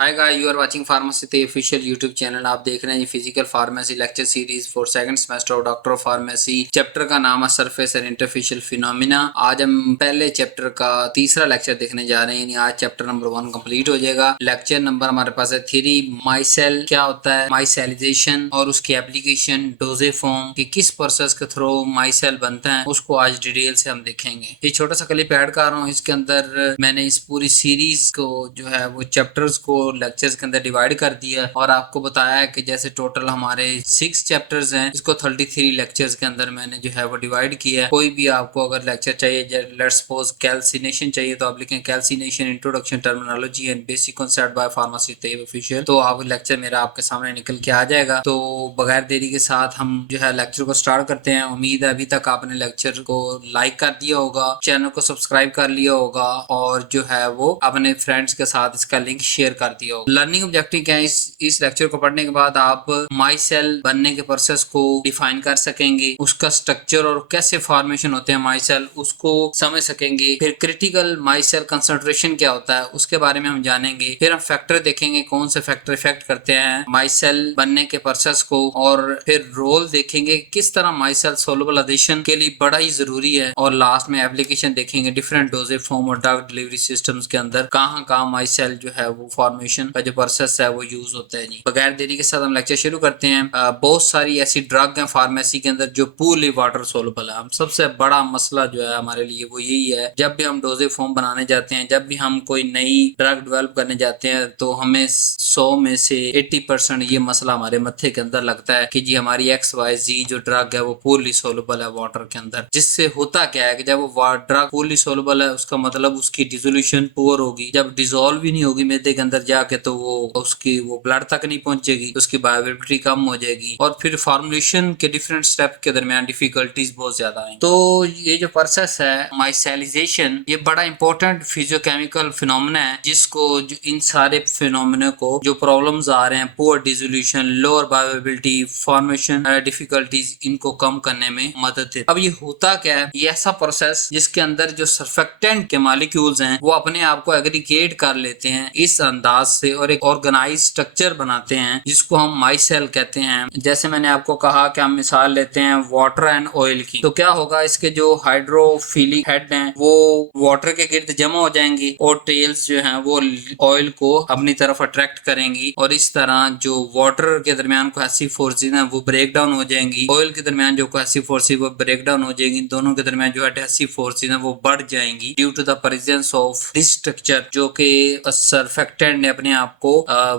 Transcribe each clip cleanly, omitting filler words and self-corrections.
Hi guys, you are watching pharmacy the official YouTube channel. आप देख रहे हैं ये physical pharmacy lecture series for second semester of doctor of pharmacy. Chapter का नाम है सरफेस एंड इंटरफेशियल फिनोमिना। आज हम पहले चैप्टर का तीसरा लेक्चर देखने जा रहे हैं, यानी आज चैप्टर नंबर 1 कंप्लीट हो जाएगा। लेक्चर नंबर हमारे पास है 3, माइसेल क्या होता है, माइसेलाइजेशन और उसकी एप्लीकेशन, डोजेज फॉर्म कि किस प्रोसेस के थ्रू माइसेल बनता है, उसको आज डिटेल से हम देखेंगे। ये छोटा सा क्लिप ऐड कर रहा हूँ, इसके अंदर मैंने इस पूरी सीरीज को जो है वो चैप्टर्स को लेक्चर्स के अंदर डिवाइड कर दिया और आपको बताया है कि जैसे टोटल हमारे 6 चैप्टर्स हैं, इसको 33 लेक्चर्स के अंदर मैंने जो है वो डिवाइड किया है। कोई भी आपको अगर लेक्चर चाहिए, लेट्स सपोज कैल्सिनेशन चाहिए, तो आप लिखें calcination introduction terminology and basic concept by pharmacy Tayyab official, तो आप लेक्चर मेरा आपके सामने निकल के आ जाएगा। तो बगैर देरी के साथ हम जो है लेक्चर को स्टार्ट करते हैं। उम्मीद है अभी तक आपने लेक्चर को लाइक कर दिया होगा, चैनल को सब्सक्राइब कर लिया होगा और जो है वो अपने फ्रेंड्स के साथ इसका लिंक शेयर कर दिया होगा। लर्निंग ऑब्जेक्टिव क्या है, इस लेक्चर को पढ़ने के बाद आप माई सेल बनने के प्रोसेस को डिफाइन कर सकेंगे, उसका स्ट्रक्चर और कैसे फॉर्मेशन होते हैं माई सेल उसको समझ सकेंगे। फिर क्रिटिकल माई सेल कंसंट्रेशन क्या होता है उसके बारे में हम जानेंगे। फिर हम फैक्टर देखेंगे, कौन से फैक्टर इफेक्ट करते हैं माई सेल बनने के प्रोसेस को, और फिर रोल देखेंगे किस तरह माई सेल सोलुबल एडिशन के लिए बड़ा ही जरूरी है। और लास्ट में एप्लीकेशन देखेंगे, डिफरेंट डोजेज फॉर्म और ड्रग डिलीवरी सिस्टम्स के अंदर कहाँ कहाँ माई सेल जो है वो फॉर्मेशन का जो प्रोसेस है वो यूज होता है। जी बगैर देरी के साथ हम लेक्चर शुरू करते हैं। बहुत सारी ऐसी ड्रग है फार्मेसी के अंदर जो पूर्ली वाटर सोलुबल है। हम सबसे बड़ा मसला जो है हमारे लिए वो यही है, जब भी हम डोजेज फॉर्म बनाने जाते हैं, जब भी हम कोई नई ड्रग डेवलप करने जाते हैं, तो हमें 100 में से 80% ये मसला हमारे मत्थे के अंदर लगता है कि जी हमारी XYZ जो ड्रग है वो पूर्ली सोलुबल है वाटर के अंदर। जिससे होता क्या है कि जब वो ड्रग पूर्ली सोलुबल है उसका मतलब उसकी डिसोल्यूशन पुअर होगी। जब डिसॉल्व ही नहीं होगी मैदे के अंदर जाके तो वो उसकी वो ब्लड तक नहीं पहुंचेगी, उसकी बायोअवेलेबिलिटी कम हो जाएगी और फिर फॉर्मुलेशन के डिफरेंट स्टेप के दरमियान डिफिकल्टीज बहुत ज्यादा आएंगी। तो ये जो प्रोसेस है माइसेलाइजेशन, ये बड़ा इंपॉर्टेंट फिजियोकेमिकल फिनोमेना है, जिसको इन सारे फिनोमेना को जो प्रॉब्लम्स आ रहे हैं, poor dissolution, lower bioavailability, formation difficulties, इनको कम करने में मदद देता है। अब ये होता क्या है, ये ऐसा प्रोसेस जिसके अंदर जो सर्फेक्टेंट के मॉलिक्यूल्स हैं वो अपने आप को एग्रीगेट कर लेते हैं इस अंदाज से और एक ऑर्गेनाइज स्ट्रक्चर बनाते हैं जिसको हम माइसेल कहते हैं। जैसे मैंने आपको कहा कि हम मिसाल लेते हैं वाटर एंड ऑयल की, तो क्या होगा, इसके जो हाइड्रोफिलिक हेड हैं वो वाटर के गिर्द जमा हो जाएंगी और टेल्स जो हैं वो ऑयल को अपनी तरफ अट्रैक्ट करेंगी और इस तरह जो वाटर के दरमियान कोहेसिव फोर्सेज हैं वो ब्रेक डाउन हो जाएंगी, ऑयल के दरमियान जो कोहेसिव फोर्सेज वो ब्रेक डाउन हो जाएंगी, दोनों के दरमियान जो एडहेसिव फोर्सेज हैं वो बढ़ जाएंगी due to the presence of this structure, जो कि सर्फेक्टेंट ने अपने आप को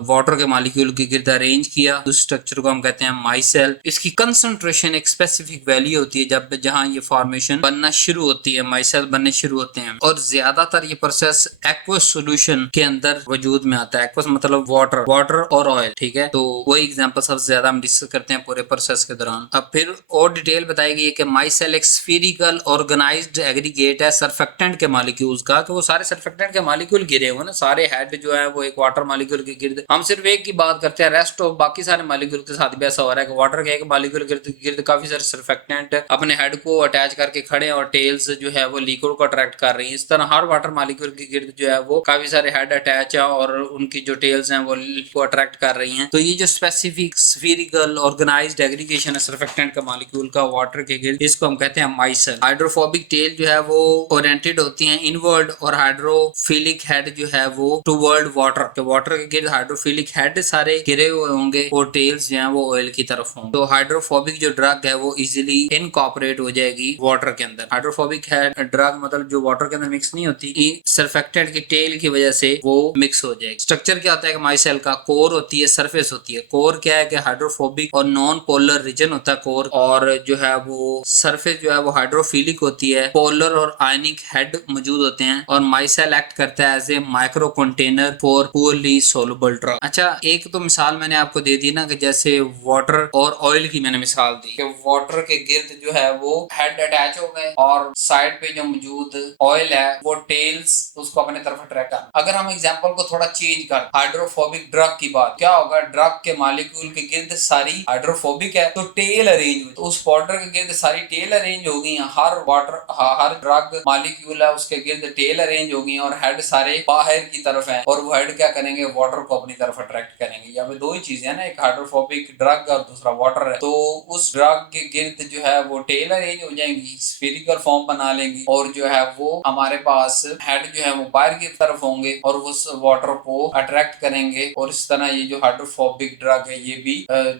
वाटर के मॉलिक्यूल के गिर्द अरेंज किया। उस स्ट्रक्चर को हम कहते हैं माइसेल। इसकी कंसंट्रेशन एक स्पेसिफिक वैल्यू होती है जब जहां ये फॉर्मेशन बनना शुरू होती है, माइसेल बनने शुरू होते हैं, और ज्यादातर ये प्रोसेस एक्वस सॉल्यूशन के अंदर वजूद में आता है। एक्वस मतलब वाटर और ऑयल, ठीक है। तो वही एग्जांपल सबसे ज्यादा हम डिस्कस करते हैं पूरे प्रोसेस के दौरान। अब फिर और डिटेल बताई गई है कि माइसेल एक स्फीरिकल ऑर्गेनाइज्ड एग्रीगेट है सर्फेक्टेंट के मॉलिक्यूल्स का, कि वो सारे सर्फेक्टेंट के मॉलिक्यूल गिरे हुए ना, सारे हेड जो है वो एक वाटर मॉलिक्यूल के गिर्द, हम सिर्फ एक की बात करते हैं, रेस्ट ऑफ बाकी सारे मॉलिक्यूल के साथ भी ऐसा हो रहा है कि वाटर के एक मॉलिक्यूल के गिर्द काफी सारे सर्फेक्टेंट अपने हेड को अटैच करके खड़े और टेल्स जो है वो लिक्विड को अट्रैक्ट कर रही है। इस तरह हर वाटर मॉलिक्यूल के गिर्द जो है वो काफी सारे हेड अटैच है और उनकी जो टेल्स हैं वो अट्रैक्ट कर रही हैं। तो ये जो स्पेसिफिक स्फीरिकल ऑर्गेनाइज्ड एग्रीगेशन है सर्फेक्टेंट का मॉलिक्यूल का वाटर के गिर्द, इसको हम कहते हैं माइसेल। हाइड्रोफोबिक टेल जो है वो ओरिएंटेड होती है इनवर्ड और हाइड्रोफिलिक हेड जो है वो टुवर्ड वाटर, के वाटर के गिर्द हाइड्रोफिलिक हेड सारे घिरे हुए होंगे और टेल्स जो है वो ऑयल की तरफ होंगे। तो हाइड्रोफोबिक जो ड्रग है वो इजीली इनकॉर्पोरेट हो जाएगी वाटर के अंदर। हाइड्रोफोबिक है ड्रग मतलब जो वाटर के अंदर मिक्स नहीं होती, सर्फेक्टेंट की टेल की वजह से वो मिक्स हो जाएगी। स्ट्रक्चर क्या होता है कि माइसेल का कोर होती है, सरफेस होती है। कोर क्या है कि हाइड्रोफोबिक और नॉन पोलर रीजन होता है कोर, और जो है वो सरफेस जो है वो हाइड्रोफिलिक होती है, पोलर और आयनिक हेड मौजूद होते हैं, और माइसेल एक्ट करता है as a micro container for poorly soluble drug. अच्छा, एक तो मिसाल मैंने आपको दे दी ना कि जैसे वाटर और ऑयल की मैंने मिसाल दी कि वाटर के गिर्द जो है वो हेड अटैच हो गए और साइड पे जो मौजूद ऑयल है वो टेल्स उसको अपने तरफ अट्रैक्ट कर। अगर हम एग्जांपल को थोड़ा चेंज कर, हाइड्रोफोबिक ड्रग की बात, क्या होगा, ड्रग के मॉलिक्यूल के गिर्द सारी हाइड्रोफोबिक है तो टेल अरेंज हुई, तो उस वाटर के गिर्द सारी टेल अरेंज हो गई, हर ड्रग मॉलिक्यूल है उसके गिर्द टेल अरेंज हो गई और हेड सारे बाहर की तरफ है, और वो हेड क्या क्या करेंगे, वाटर को अपनी तरफ अट्रैक्ट करेंगे। यहाँ पे दो ही चीजें हैं ना, एक हाइड्रोफोबिक ड्रग और दूसरा वाटर है। तो उस ड्रग के गिर्द जो है वो टेल अरेंज हो जाएंगी, स्फेरिकल फॉर्म बना लेंगी और जो है वो हमारे पास हेड जो है वो बाहर की तरफ होंगे और उस वाटर को अट्रैक्ट करेंगे और इस तरह ये जो हाइड्रोफोबिक ड्रग है ये भी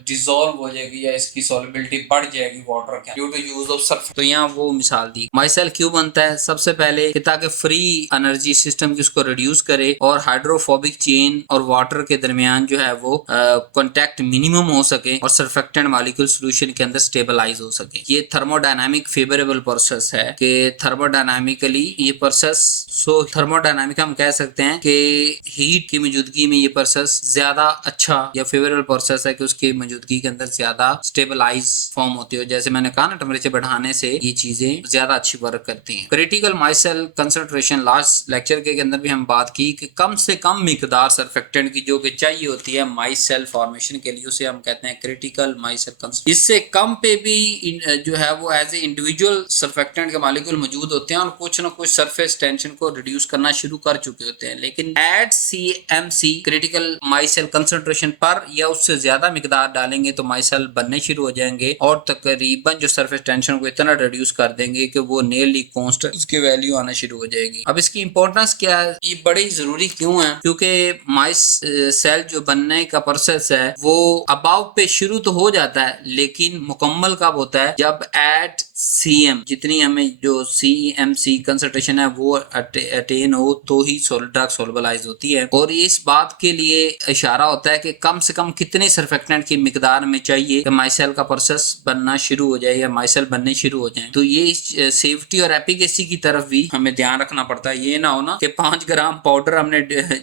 डिसॉल्व हो जाएगी या इसकी सॉल्युबिलिटी बढ़ जाएगी वाटर के due to use of sulphur. तो यहाँ वो मिसाल दी। माइसेल क्यों बनता है? सबसे पहले कि ताकि फ्री एनर्जी सिस्टम की उसको रिड्यूस करे और हाइड्रोफोबिक चेन और वाटर के दरमियान जो है वो कांटेक्ट मिनिमम हो सके और सर्फेक्टेंट मॉलिक्यूल सॉल्यूशन के अंदर स्टेबलाइज हो सके। ये थर्मोडायनामिक फेवरेबल प्रोसेस है कि थर्मोडायनामिकली ये प्रोसेस, सो थर्मोडायनामिक हम कह सकते हैं कि हीट की मौजूदगी में ये प्रोसेस ज्यादा अच्छा या फेवरेबल प्रोसेस है कि उसकी मौजूदगी के अंदर ज्यादा स्टेबलाइज फॉर्म होती है। जैसे मैंने कहा ना, टेम्परेचर बढ़ाने से ये चीजें ज्यादा अच्छी वर्क करती हैं। Critical micelle concentration, last lecture के अंदर भी हम बात की कि कम से कम मिकदार सर्फेक्टेंट की जो कि चाहिए होती है माइसेल फॉर्मेशन के लिए, उसे हम कहते हैं क्रिटिकल माइसेल कंसंट्रेशन। इससे कम पे भी जो है वो एज ए इंडिविजुअल सर्फेक्टेंट के मॉलिक्यूल मौजूद होते हैं और कुछ ना कुछ सरफेस टेंशन को रिड्यूस करना शुरू कर चुके होते हैं। लेकिन at CMC critical micelle concentration पर या उससे ज्यादा मिकदार डालेंगे तो माइसेल बनने शुरू हो जाएंगे और तकरीबन जो सरफेस टेंशन को इतना रिड्यूस कर देंगे कि वो नियरली कांस्टेंट उसकी वैल्यू आना शुरू हो जाएगी। अब इसकी इंपॉर्टेंस क्या है, ये बड़ी जरूरी क्यों है? क्योंकि माइसेल जो बनने का प्रोसेस है वो अबाव पे शुरू तो हो जाता है लेकिन मुकम्मल कब होता है? जब एट CM जितनी हमें जो CMC कंसंट्रेशन है वो अटेन हो तो ही ड्रग सोलबलाइज होती है। और इस बात के लिए इशारा होता है कि कम से कम कितने सर्फेक्टेंट की मिकदार में चाहिए कि माइसेल का प्रोसेस बनना शुरू हो जाए या माइसेल बनने शुरू हो जाए। तो ये सेफ्टी और एफिकेसी की तरफ भी हमें ध्यान रखना पड़ता है। ये ना हो ना कि 5 ग्राम पाउडर हमने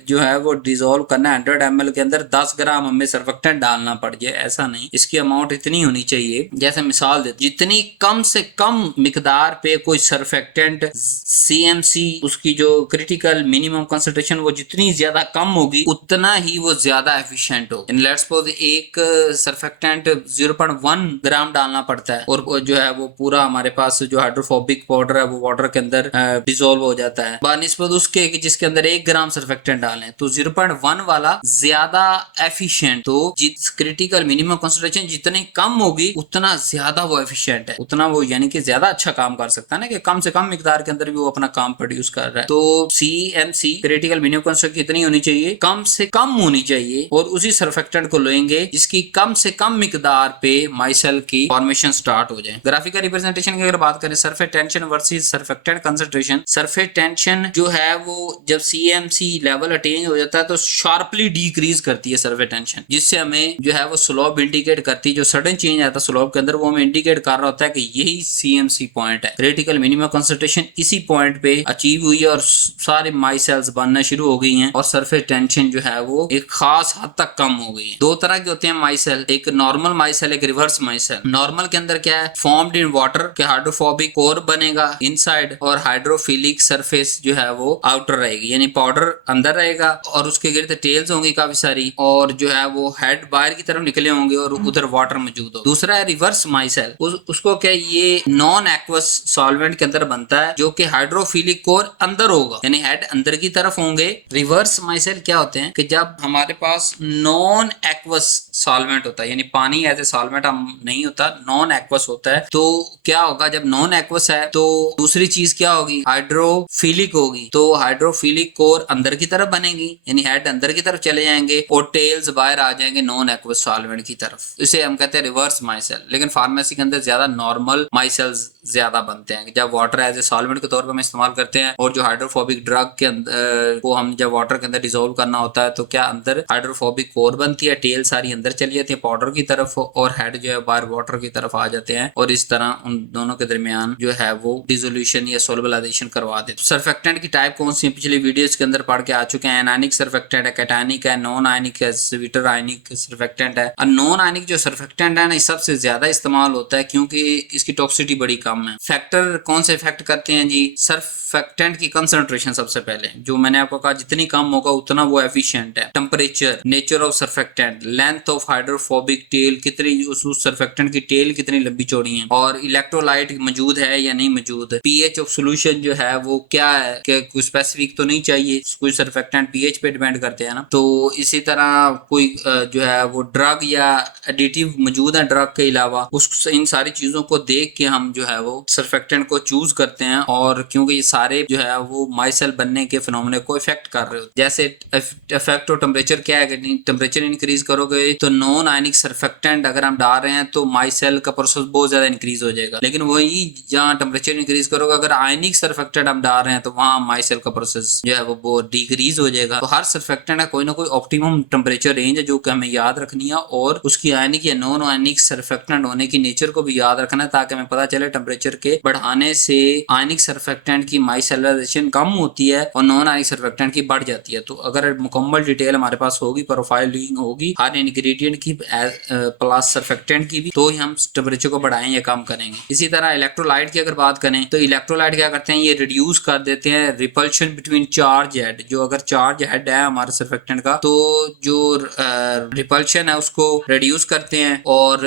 जो है वो डिसॉल्व करना है 100 ml के अंदर, 10 ग्राम हमें सर्फेक्टेंट डालना पड़ जाए, ऐसा नहीं। इसकी अमाउंट इतनी होनी चाहिए, जैसे मिसाल दे, जितनी कम से कम मिकदार पे कोई सर्फेक्टेंट CMC उसकी जो क्रिटिकल मिनिमम कंसंट्रेशन वो जितनी ज्यादा कम होगी उतना ही वो ज्यादा एफिशिएंट हो। इन लेट्स सपोज एक सर्फेक्टेंट 0.1 ग्राम डालना पड़ता है और जो है वो पूरा हमारे पास जो हाइड्रोफोबिक पाउडर है वो वाटर के अंदर डिसॉल्व हो जाता है बानिस्बत उसके कि जिसके अंदर 1 ग्राम सर्फेक्टेंट डालें, तो 0.1 वाला ज्यादा एफिशिएंट। तो जिस क्रिटिकल मिनिमम कंसंट्रेशन जितनी कम होगी उतना ज्यादा वो एफिशिएंट है, उतना वो यानी कि ज्यादा अच्छा काम कर सकता है ना, कि कम से कम मिकदार के अंदर भी वो अपना काम प्रोड्यूस कर रहा है। तो CMC क्रिटिकल मिनिमम कंसंट्रेशन कितनी होनी चाहिए? कम से कम होनी चाहिए और उसी सर्फेक्टेंट को लेंगे जिसकी कम से कम मिकदार पे माइसेल की फॉर्मेशन स्टार्ट हो जाए। ग्राफिकल रिप्रेजेंटेशन की अगर बात करें, surface tension versus surfactant concentration. Surface tension जो है वो जब CMC लेवल अटेन हो जाता है तो शार्पली डिक्रीज करती है सरफेस टेंशन, जिससे हमें जो है वो स्लोप इंडिकेट करती है। जो सडन चेंज आता है स्लोप के अंदर वो हमें इंडिकेट कर रहा होता है कि यही CMC पॉइंट है। क्रिटिकल मिनिमम कंसंट्रेशन इसी पॉइंट पे अचीव हुई है और सारे माइसेल्स बनना शुरू हो गई हैं और सरफेस टेंशन जो है वो एक खास हद तक कम हो गई है। दो तरह के होते हैं माइसेल, एक नॉर्मल माइसेल, एक रिवर्स माइसेल। नॉर्मल के अंदर क्या है? फॉर्म्ड इन वाटर के हाइड्रोफोबिक कोर बनेगा इनसाइड और हाइड्रोफिलिक सरफेस जो है वो आउटर रहेगी, यानी पाउडर अंदर रहेगा और उसके गिर्द टेल्स होंगी काफी सारी और जो है वो हेड बाहर की तरफ निकले होंगे और उधर वाटर मौजूद हो। दूसरा है रिवर्स माइसेल, उसको क्या ये नॉन एक्वस सॉल्वेंट के अंदर बनता है जो कि हाइड्रोफिलिक कोर अंदर होगा, यानी हेड अंदर की तरफ होंगे। रिवर्स माइसेल क्या होते हैं कि जब हमारे पास नॉन एक्वस सॉल्वेंट होता है, यानी पानी एज ए सॉल्वेंट हम नहीं होता, नॉन एक्वस होता है, तो क्या होगा जब नॉन एक्वस है तो दूसरी चीज क्या होगी? हाइड्रोफिलिक होगी। तो हाइड्रोफिलिक कोर अंदर की तरफ बनेगी, यानी हेड अंदर की तरफ चले जाएंगे और टेल्स बाहर आ जाएंगे नॉन एक्वस सॉल्वेंट की तरफ। इसे हम कहते हैं रिवर्स माइसेल। लेकिन फार्मेसी के अंदर ज्यादा नॉर्मल माइसेल्स ज्यादा बनते हैं जब वाटर एज ए सॉल्वेंट के तौर पर हम इस्तेमाल करते हैं और जो हाइड्रोफोबिक ड्रग के अंदर को हम जब वाटर के अंदर डिसॉल्व करना होता है तो क्या अंदर हाइड्रोफोबिक कोर बनती है, टेल सारी अंदर चली जाती है पाउडर की तरफ और हेड जो है बाहर वाटर की तरफ आ जाते हैं और इस तरह उन दोनों के दरमियान जो है वो डिसोल्यूशन या सोलबलाइजेशन करवा देते हैं। सर्फेक्टेंट की टाइप कौन सी? पिछली वीडियोस के अंदर पढ़ के आ चुके हैं। एनायनिक सर्फेक्टेंट है, कैटायनिक है, नॉन आयनिक है, स्वीटर आयनिक सर्फेक्टेंट है। और नॉन आयनिक जो सर्फेक्टेंट है ना सबसे ज्यादा इस्तेमाल होता है क्योंकि इसकी टॉक्सिसिटी बड़ी कम है। फैक्टर कौन से इफेक्ट करते हैं जी? सर्फ सरफेक्टेंट की कंसंट्रेशन सबसे पहले, जो मैंने आपको कहा जितनी कम होगा उतना वो एफिशिएंट है। Temperature, nature of surfactant, length of hydrophobic tell, कितनी उस सरफेक्टेंट की टेल कितनी लंबी चौड़ी है, और इलेक्ट्रोलाइट मौजूद है या नहीं मौजूद, पीएच ऑफ सोल्यूशन जो है वो क्या है, क्या कोई स्पेसिफिक तो नहीं चाहिए, कोई सरफेक्टेंट पीएच पे डिपेंड करते हैं ना। तो इसी तरह कोई जो है वो ड्रग या एडिटिव मौजूद है ड्रग के अलावा, उस इन सारी चीजों को देख के हम जो है वो सरफेक्टेंट को चूज करते हैं। और क्योंकि ये सारे जो है वो माइसेल बनने के फिनोमेना को इफेक्ट कर रहे हो, जैसे इफेक्ट और टेम्परेचर क्या है, टेम्परेचर इंक्रीज करोगे तो नॉन आयनिक सरफेक्टेंट अगर हम डाल रहे हैं तो माइसेल का प्रोसेस बहुत ज्यादा इंक्रीज हो जाएगा। लेकिन वही जहाँ टेम्परेचर इंक्रीज करोगे, अगर आयनिक सरफेक्टेंट हम डाल रहे हैं तो वहाँ माइसेल का प्रोसेस जो है वो डिक्रीज हो जाएगा। तो हर सरफेक्टेंट का कोई ना कोई ऑप्टिमम टेम्परेचर रेंज है जो कि हमें याद रखनी है, और उसकी आयनिक या नॉन आयनिक सरफेक्टेंट होने की नेचर को भी याद रखना है, ताकि हमें पता चले टेम्परेचर के बढ़ाने से आयनिक सरफेक्टेंट की माइसेलराइजेशन कम होती है और नॉन आयनिक सरफेक्टेंट की बढ़ जाती है। तो अगर मुकम्मल डिटेल हमारे पास होगी, प्रोफाइलिंग होगी हर इंग्रेडिएंट की प्लस सरफेक्टेंट की भी, तो ही हम टेम्परेचर को बढ़ाएं या कम करेंगे। इसी तरह इलेक्ट्रोलाइट की अगर बात करें तो इलेक्ट्रोलाइट क्या करते हैं, ये रिड्यूस कर देते हैं रिपल्शन बिटवीन चार्ज हेड। जो अगर चार्ज हेड है हमारे सरफेक्टेंट का, तो जो रिपल्शन है उसको रिड्यूस करते हैं, और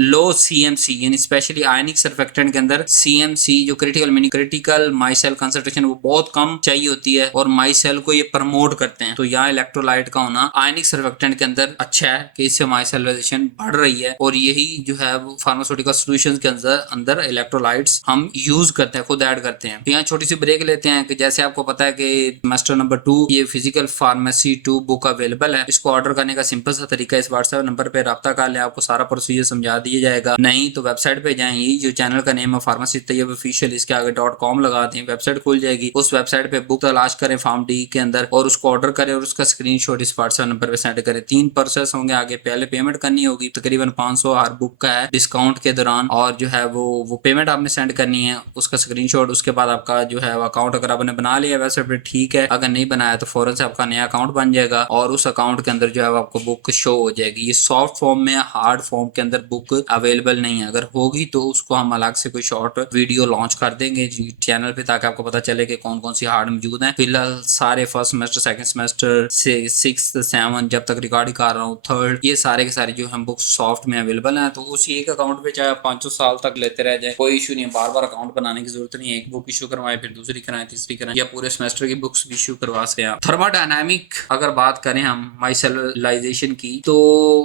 लो सीएमसी यानी स्पेशली आयनिक सरफेक्टेंट के अंदर सीएमसी जो क्रिटिकल माइसेल कंसंट्रेशन वो बहुत कम चाहिए होती है, और माइसेल को ये प्रमोट करते हैं। तो यहाँ इलेक्ट्रोलाइट का होना आयनिक सरफेक्टेंट के अंदर अच्छा है कि इससे माइसेलराइजेशन बढ़ रही है, और यही जो है फार्मास्यूटिकल सॉल्यूशंस के अंदर इलेक्ट्रोलाइट्स हम यूज करते हैं, खुद ऐड करते हैं। तो यहाँ छोटी सी ब्रेक लेते हैं कि जैसे आपको पता है कि सेमेस्टर नंबर 2 ये फिजिकल फार्मेसी 2 बुक अवेलेबल है। इसको ऑर्डर करने का सिंपल सा तरीका, इस व्हाट्सएप नंबर पे राब्ता कर लें, आपको सारा प्रोसीजर समझा दिया जाएगा। नहीं तो वेबसाइट पे जाएं, ये जो चैनल का नेम है फार्मेसी तैयब ऑफिशियल, इसके आगे .com लगा दें, वेबसाइट खुल जाएगी। उस वेबसाइट पे बुक तलाश करें फॉर्म डी के अंदर, और उसको ऑर्डर करें और उसका स्क्रीनशॉट इस व्हाट्सएप नंबर पे सेंड करें। 3 प्रोसेस होंगे आगे, पहले पेमेंट करनी होगी, तकरीबन 500 हर बुक का है डिस्काउंट के दौरान, और जो है वो पेमेंट आपने सेंड करनी है, उसका स्क्रीनशॉट। उसके बाद आपका जो है अकाउंट अगर आपने बना लिया वेबसाइट पे ठीक है, अगर नहीं बनाया तो फौरन से आपका नया अकाउंट बन जाएगा, और उस अकाउंट के अंदर जो है आपको बुक शो हो जाएगी। ये सॉफ्ट फॉर्म में, हार्ड फॉर्म के अंदर बुक अवेलेबल नहीं है। अगर होगी तो उसको हम अलग से कोई शॉर्ट वीडियो लॉन्च कर देंगे चैनल पे, ताकि आपको पता चले कि कौन कौन सी हार्ड मौजूद है। फिलहाल सारे फर्स्ट सेमेस्टर, सेकंड सेमेस्टर से 6th 7 जब तक रिकॉर्डिंग कर रहा हूँ, 3rd, ये सारे के सारे जो हम बुक सॉफ्ट में अवेलेबल हैं। तो उसी एक अकाउंट पे चाहे 500 साल तक लेते रह जाए, कोई इशू नहीं है। बार बार अकाउंट बनाने की जरूरत नहीं है। एक बुक इशू करवाए, फिर दूसरी कराएं, तीसरी कराएं, या पूरे सेमेस्टर की बुक्स भी इशू करवा सकते हैं। थर्मोडायनामिक अगर बात करें हम माइसेलाइजेशन की, तो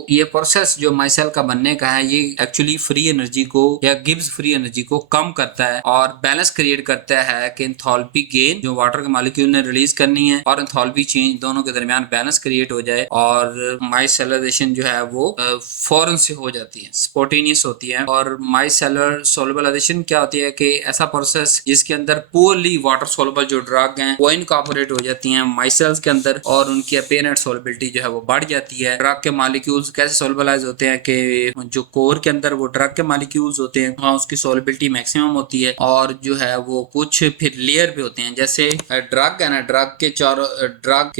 ये प्रोसेस जो माइसेल का बनने का है, ये एक्चुअली फ्री एनर्जी को या गिब्स फ्री एनर्जी को कम करता है और बैलेंस क्रिएट करता है कि एंथैल्पी गेन जो वाटर के मॉलिक्यूल ने रिलीज करनी है और एंथैल्पी चेंज दोनों के दरमियान बैलेंस क्रिएट हो जाए, और माइसेलाइजेशन जो है वो फौरन से हो जाती है, स्पॉन्टेनियस होती है। और माइसेलर सोलबलाइजेशन क्या होती है कि ऐसा प्रोसेस जिसके अंदर पुअरली वाटर सोलबल जो ड्रग हैं वो इनकॉर्पोरेट हो जाती हैं माइसेल्स के अंदर, और उनकी अपीयरेंट सोलबिलिटी जो है वो बढ़ जाती है। ड्रग के मॉलिक्यूल्स कैसे सोलबलाइज होते हैं कि जो कोर के अंदर वो ड्रग के मॉलिक्यूल्स होते हैं, वहाँ उसकी सोलबिलिटी मैक्सिमम होती है, और जो है वो कुछ फिर लेयर पे होते हैं। जैसे ड्रग है ना, ड्रग के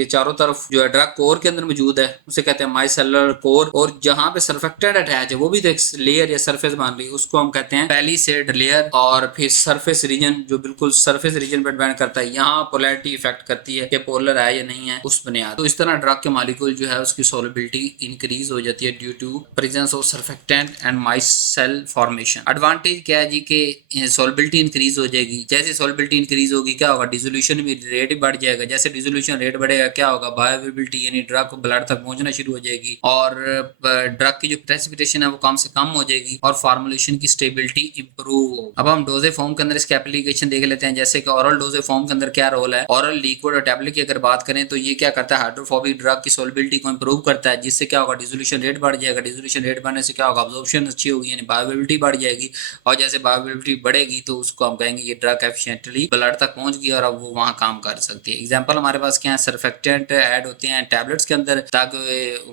चारों तरफ जो है ड्रग कोर के अंदर मौजूद है, उसे कहते हैं माइसेलर कोर, और जहाँ पे सरफेक्टेंट अटैच है वो भी तो एक लेयर या सरफेस मान ली, उसको हम कहते हैं पैलिसेड लेयर। और फिर सरफेस रीजन जो बिल्कुल सरफेस रीजन पर डिपेंड करता है, यहाँ पोलैरिटी इफेक्ट करती है कि पोलर है या नहीं है उस बुनियाद। तो इस तरह ड्रग के मॉलिक्यूल जो है उसकी सोलबिलिटी इंक्रीज हो जाती है due to presence of surfactant and micelle formation. Advantage क्या है जी कि सोलबिलिटी इंक्रीज हो जाएगी। जैसे सोलबिलिटी इंक्रीज होगी क्या होगा, डिसोल्यूशन भी रेट बढ़ जाएगा। जैसे डिसोल्यूशन रेट बढ़ेगा क्या होगा, बायोअवेलेबिलिटी यानी ड्रग को ब्लड तक पहुंचना शुरू हो जाएगी, और ड्रग की जो प्रेसिपिटेशन है वो कम से कम हो जाएगी, और फार्मुलेशन की स्टेबिलिटी इंप्रूव हो। अब हम डोजे फॉर्म के अंदर इसके एप्लीकेशन देख लेते हैं। जैसे कि ओरल डोजे फॉर्म के अंदर क्या रोल है, ओरल लिक्विड और टैबलेट की अगर बात करें तो ये क्या करता है, हाइड्रोफोबिक ड्रग की सोलबिलिटी को इंप्रूव करता है, जिससे क्या होगा, डिसोल्यूशन रेट बढ़ जाएगा। डिसोल्यूशन रेट बढ़ने से क्या होगा, अब्जॉर्प्शन अच्छी होगी यानी बायोअवेलेबिलिटी बढ़ जाएगी, और जैसे बायोअवेलेबिलिटी बढ़ेगी तो उसको हम कहेंगे ये ड्रग एफिशिएंटली ब्लड तक पहुंच गई और अब वो वहां काम कर सकती है। एग्जांपल हमारे पास क्या है, सरफेक्टेंट ऐड होते हैं टैबलेट्स के अंदर ताकि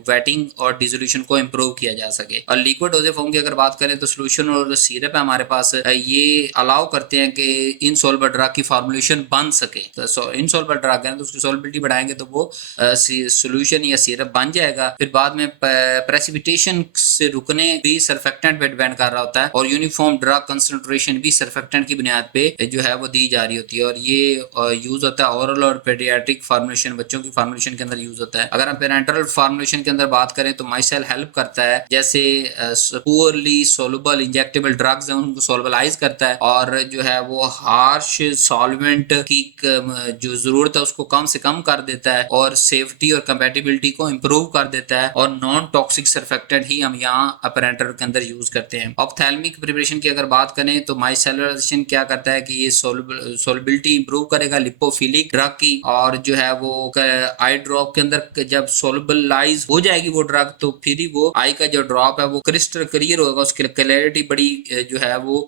वेटिंग और डिसोल्यूशन को इंप्रूव किया जा सके। और लिक्विड डोजेज फॉर्म की अगर बात करें तो सोल्यूशन और सिरप है हमारे पास, ये अलाउ करते हैं कि इनसॉल्युबल ड्रग की फॉर्मुलेशन बन सके। तो इनसॉल्युबल ड्रग है तो उसकी सॉल्युबिलिटी बढ़ाएंगे तो वो सोल्यूशन या सिरप बन जाएगा। फिर बाद में प्रेसिपिटेशन से रुकने भी सरफेक्टेंट पे डिपेंड कर रहा होता है, और यूनिफॉर्म ड्रग कंसंट्रेशन भी सरफेक्टेंट की बुनियाद पे जो है वो दी जा रही होती है और ये यूज होता है ओरल और पेडियाट्रिक फार्मुलेशन, बच्चों की फार्मुलेशन के अंदर यूज होता है। अगर हम पेरेंटल फार्मुलेशन के अंदर बात करें तो माइसेल हेल्प करता है, जैसे पुअरली सोलुबल इंजेक्टेबल ड्रग्स हैं उनको सोलबलाइज करता है और जो है वो हार्श सॉल्वेंट की जो जरूरत है उसको कम से कम कर देता है और सेफ्टी और कंपैटिबिलिटी को इम्प्रूव कर देता है और नॉन टॉक्सिक सर्फेक्टेंट ही हम यहाँ अपरेंटर के अंदर यूज करते हैं। ऑप्थेल्मिक प्रिपरेशन की अगर बात करें तो माइसेलराइजेशन क्या करता है कि ये सोलबिलिटी इंप्रूव करेगा लिपोफिलिक ड्रग की, और जो है वो आई ड्रॉप के अंदर जब सोलबलाइज हो जाएगी वो ड्रग तो फिर ही वो आई का जो ड्रॉप है वो क्रिस्टल क्लियर होगा, उसकी क्लैरिटी बड़ी जो है वो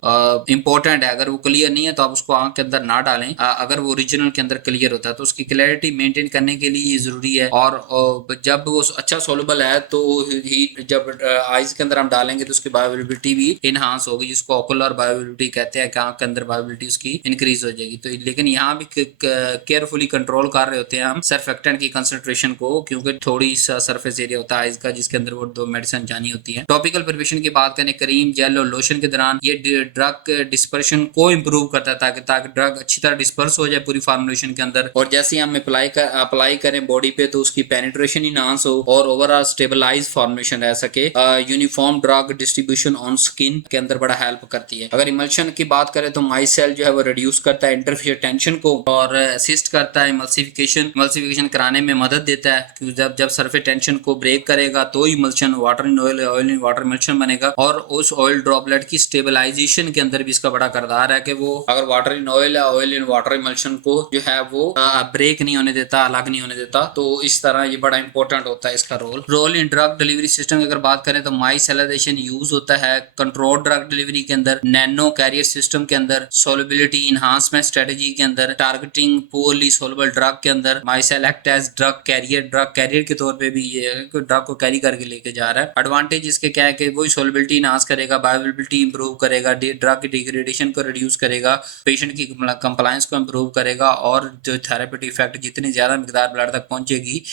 इंपॉर्टेंट है। अगर वो क्लियर नहीं है तो आप उसको आंख के अंदर ना डालें, अगर वो ओरिजिनल के अंदर क्लियर होता है तो उसकी क्लैरिटी मेंटेन करने के लिए ये जरूरी है। और जब वो अच्छा सोलबल है तो ही जब आइज के अंदर हम डालेंगे तो उसकी बायोअवेलेबिलिटी भी इनहांस होगी, जिसको ओकुलर बायोअवेलेबिलिटी कहते हैं कि आंख के अंदर बायोअवेलेबिलिटी उसकी इंक्रीज हो जाएगी। तो लेकिन यहाँ भी केयरफुली कंट्रोल कर रहे होते हैं हम सर्फेक्टेंट की कंसंट्रेशन को, क्योंकि थोड़ी सा सरफेस एरिया होता है आइज का जिसके अंदर वो दो मेडिसिन जानी होती है। टॉपिकल प्रिपरेशन की बात करें करीम जेल और लोशन के दौरान ये ड्रग डिस्पर्शन को इम्प्रूव करता है ताकि ड्रग अच्छी तरह डिस्पर्स हो जाए पूरी फार्मुलेशन के अंदर, और जैसे ही हम अप्लाई करें बॉडी पे तो उसकी पेनिट्रेशन इनहांस हो और ओवरऑल स्टेबलाइज फार्मुलेशन रह सके। Uniform drug distribution on skin के अंदर बड़ा हेल्प करती है। अगर इमल्शन की बात करें तो माइसेल जो है वो रिड्यूस करता है इंटरफेयर टेंशन को और असिस्ट करता है इमल्सिफिकेशन कराने में मदद देता है, क्योंकि जब सरफेस टेंशन को ब्रेक करेगा तो emulsion water in oil in water emulsion बनेगा, और उस ऑयल ड्रॉपलेट की स्टेबलाइजेशन के अंदर भी इसका बड़ा किरदार है कि वो अगर वाटर इन ऑयल है ऑयल इन वाटर इमल्शन को जो है वो ब्रेक नहीं होने देता, अलग नहीं होने देता। तो इस तरह ये बड़ा इंपॉर्टेंट होता है इसका role in drug delivery system की अगर बात करें तो माइसेलाइजेशन यूज होता है कंट्रोल ड्रग डिलीवरी के अंदर, नैनो कैरियर सिस्टम के अंदर, सोलबिलिटी इनहांसमेंट स्ट्रेटजी के अंदर, टारगेटिंग पुअरली सोलबल ड्रग के अंदर। Micelle act as drug carrier के तौर पे भी ये है कि ड्रग को कैरी करके लेके जा रहा है। एडवांटेज इसके क्या है कि वही सोलबिलिटी इनहांस करेगा, बायोअवेलेबिलिटी इंप्रूव करेगा, ड्रग की डिग्रेडेशन को रिड्यूस करेगा, पेशेंट की कंप्लायंस को इंप्रूव करेगा, और जो थेरेपेटिक इफेक्ट जितनी ज्यादा मिकदार ब्लड तक पहुंचेगी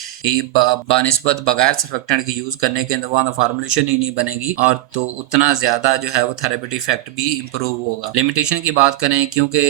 बानिस्बत बगैर सर्फेक्टेंट की यूज करने के वहां फार्मुलेशन ही नहीं बनेगी, और तो उतना ज्यादा जो है वो थेरेपेटिक इफेक्ट भी इंप्रूव होगा। लिमिटेशन की बात करें क्योंकि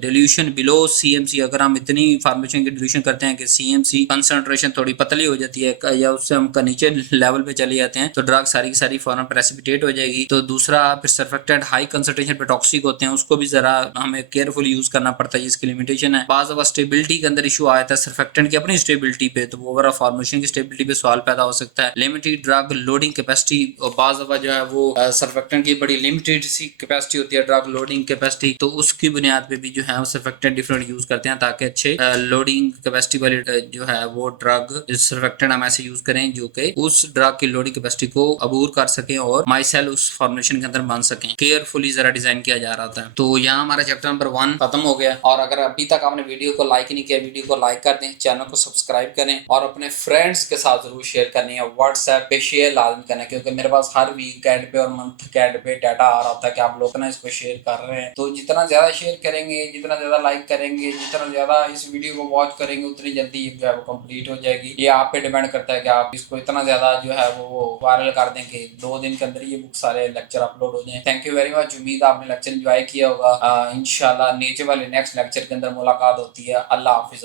डिल्यूशन बिलो सीएमसी, अगर हम इतनी फार्मुलेशन की डिल्यूशन करते हैं कि सीएमसी कंसंट्रेशन थोड़ी पतली हो जाती है या उससे हम नीचे लेवल पे चले जाते हैं तो ड्रग सारी की सारी फौरन प्रेसिपिटेट हो जाएगी। तो दूसरा फिर सर्फेक्टेंट हाई कंसंट्रेशन पे टॉक्सिक होते हैं, उसको भी जरा हमें केयरफुल यूज करना पड़ता है जिसकी लिमिटेशन है। बाज़ दफा स्टेबिलिटी के अंदर इशू आया था सर्फेक्टेंट की अपनी स्टेबिलिटी पे, तो ओवरऑल फार्मुलेशन की स्टेबिलिटी पे सवाल पैदा हो सकता है। लिमिटेड ड्रग लोडिंग कैपेसिटी, और बाज़ दफा जो है वो सर्फेक्टेंट की बड़ी लिमिटेड सी कैपेसिटी होती है ड्रग लोडिंग कैपेसिटी, तो उसकी बुनियाद पे भी जो है वो सर्फेक्टेंट डिफरेंट यूज करते हैं ताकि अच्छे लोडिंग कैपेसिटी वाली जो है वो ड्रग सर्फेक्टेंट हम ऐसे यूज करें जो कि उस ड्रग की लोडिंग कैपेसिटी को अबूर कर सके और माइसेल उस फॉर्मुलेशन के अंदर बन सके। केयरफुली जरा डिजाइन किया जा रहा था। तो यहाँ हमारा चैप्टर नंबर 1 खत्म हो गया, और अगर अभी तक आपने वीडियो को लाइक नहीं किया वीडियो को लाइक कर दें, चैनल को सब्सक्राइब करें और अपने फ्रेंड्स के साथ जरूर शेयर करनी है, व्हाट्सएप पे शेयर लाजमी करना है, क्योंकि मेरे पास हर वीक एंड पे और मंथ के एंड पे डाटा आ रहा होता है कि आप लोग ना इसको शेयर कर रहे हैं। तो जितना ज्यादा शेयर करेंगे, जितना ज्यादा लाइक करेंगे, जितना ज्यादा इस वीडियो को वॉच करेंगे उतनी जल्दी ये जो है वो कंप्लीट हो जाएगी। ये आप पे डिपेंड करता है कि आप इसको इतना ज्यादा जो है वो वायरल कर दें कि 2 दिन के अंदर ये बुक सारे लेक्चर अपलोड हो जाएं। थैंक यू वेरी मच, उम्मीद आपने लेक्चर एंजॉय किया होगा। इंशाल्लाह नीचे वाले नेक्स्ट लेक्चर के अंदर मुलाकात होती है। अल्लाह हाफिज़।